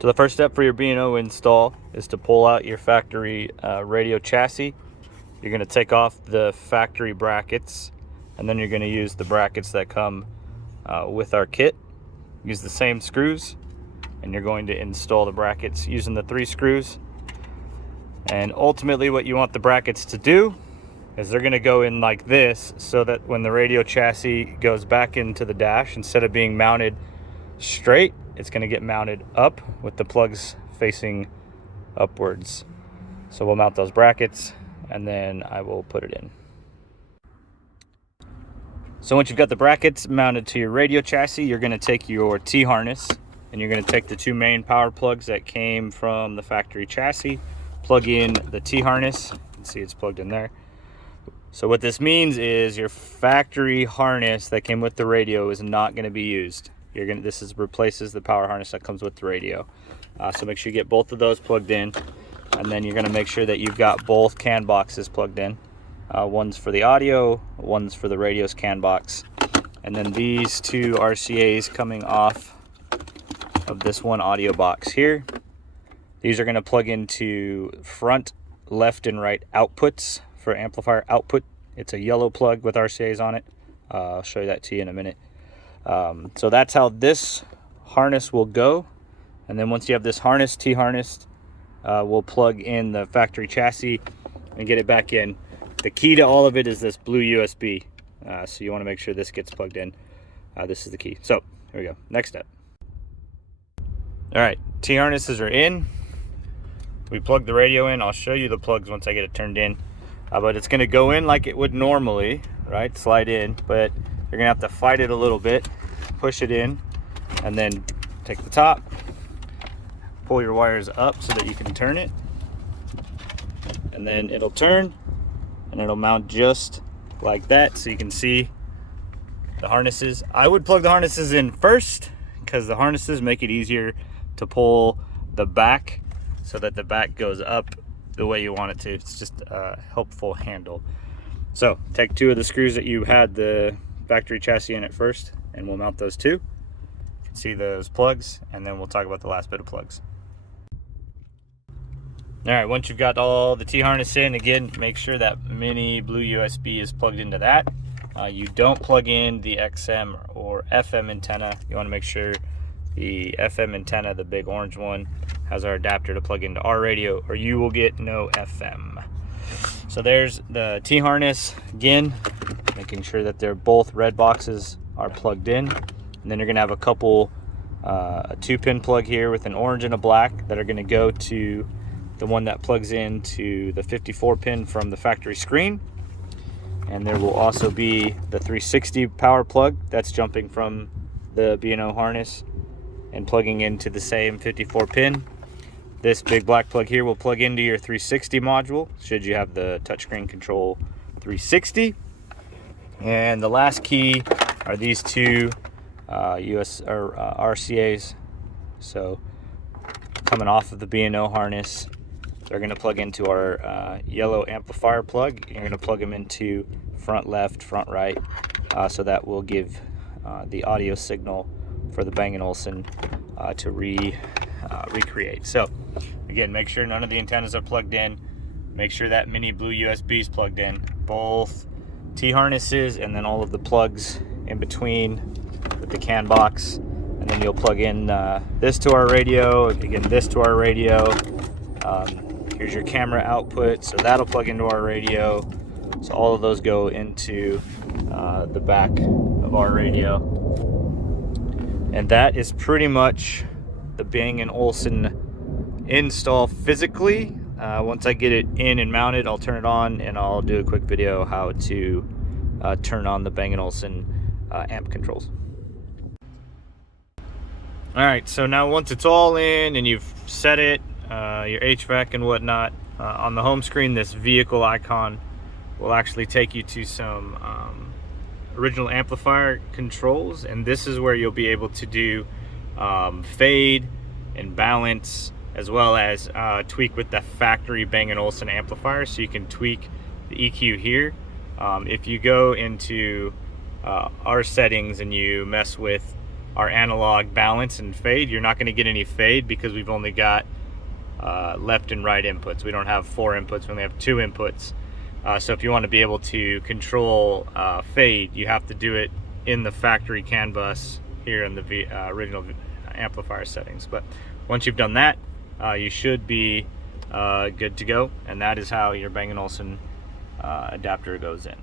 So the first step for your B&O install is to pull out your factory radio chassis. You're going to take off the factory brackets, and then you're going to use the brackets that come with our kit. Use the same screws, and you're going to install the brackets using the 3 screws. And ultimately what you want the brackets to do is they're going to go in like this, so that when the radio chassis goes back into the dash, instead of being mounted straight, it's going to get mounted up with the plugs facing upwards. So we'll mount those brackets, and then I will put it in. So once you've got the brackets mounted to your radio chassis, you're going to take your T-harness, and you're going to take the 2 main power plugs that came from the factory chassis, plug in the T-harness. You can see it's plugged in there. So what this means is your factory harness that came with the radio is not going to be used. This replaces the power harness that comes with the radio. So make sure you get both of those plugged in, and then you're going to make sure that you've got both CAN boxes plugged in. One's for the audio, one's for the radio's CAN box. And then these 2 RCAs coming off of this one audio box here. These are going to plug into front, left, and right outputs for amplifier output. It's a yellow plug with RCAs on it. I'll show you that to you in a minute. So that's how this harness will go. And then once you have this harness, T-harnessed, we'll plug in the factory chassis and get it back in. The key to all of it is this blue USB. So you want to make sure this gets plugged in. This is the key. So here we go. Next step. All right, T-harnesses are in. We plug the radio in. I'll show you the plugs once I get it turned in. But it's going to go in like it would normally, right? Slide in, but you're going to have to fight it a little bit, push it in, and then take the top, pull your wires up so that you can turn it, and then it'll turn, and it'll mount just like that, so you can see the harnesses. I would plug the harnesses in first, because the harnesses make it easier to pull the back so that the back goes up the way you want it to. It's just a helpful handle. So take 2 of the screws that you had the factory chassis in at first, and we'll mount those 2. You can see those plugs, and then we'll talk about the last bit of plugs. All right, once you've got all the T-harness in, again, make sure that mini blue USB is plugged into that. You don't plug in the XM or FM antenna. You want to make sure the FM antenna, the big orange one, has our adapter to plug into our radio, or you will get no FM. So there's the T-harness, again, making sure that they're both red boxes are plugged in. And then you're going to have a couple, a 2-pin plug here with an orange and a black that are going to go to the one that plugs into the 54-pin from the factory screen. And there will also be the 360 power plug that's jumping from the B&O harness and plugging into the same 54-pin. This big black plug here will plug into your 360 module, should you have the touchscreen control 360. And the last key are these 2 RCAs. So coming off of the B&O harness, they're going to plug into our yellow amplifier plug. You're going to plug them into front left, front right, so that will give the audio signal for the Bang & Olufsen to recreate. So again, make sure none of the antennas are plugged in. Make sure that mini blue USB is plugged in, both T-harnesses, and then all of the plugs in between with the CAN box. And then you'll plug in this to our radio, again this to our radio. Here's your camera output, so that'll plug into our radio. So all of those go into the back of our radio. And that is pretty much the Bang & Olufsen install physically. Once I get it in and mounted, I'll turn it on, and I'll do a quick video how to turn on the Bang & Olufsen amp controls. All right, so now once it's all in and you've set it, your HVAC and whatnot, on the home screen, this vehicle icon will actually take you to some original amplifier controls, and this is where you'll be able to do fade and balance, as well as tweak with the factory Bang & Olufsen amplifier. So you can tweak the EQ here. If you go into our settings and you mess with our analog balance and fade. You're not going to get any fade because we've only got left and right inputs. We don't have 4 inputs, we only have 2 inputs. So if you want to be able to control fade, you have to do it in the factory CAN bus here in the original amplifier settings. But once you've done that, you should be good to go, and that is how your Bang & Olufsen adapter goes in.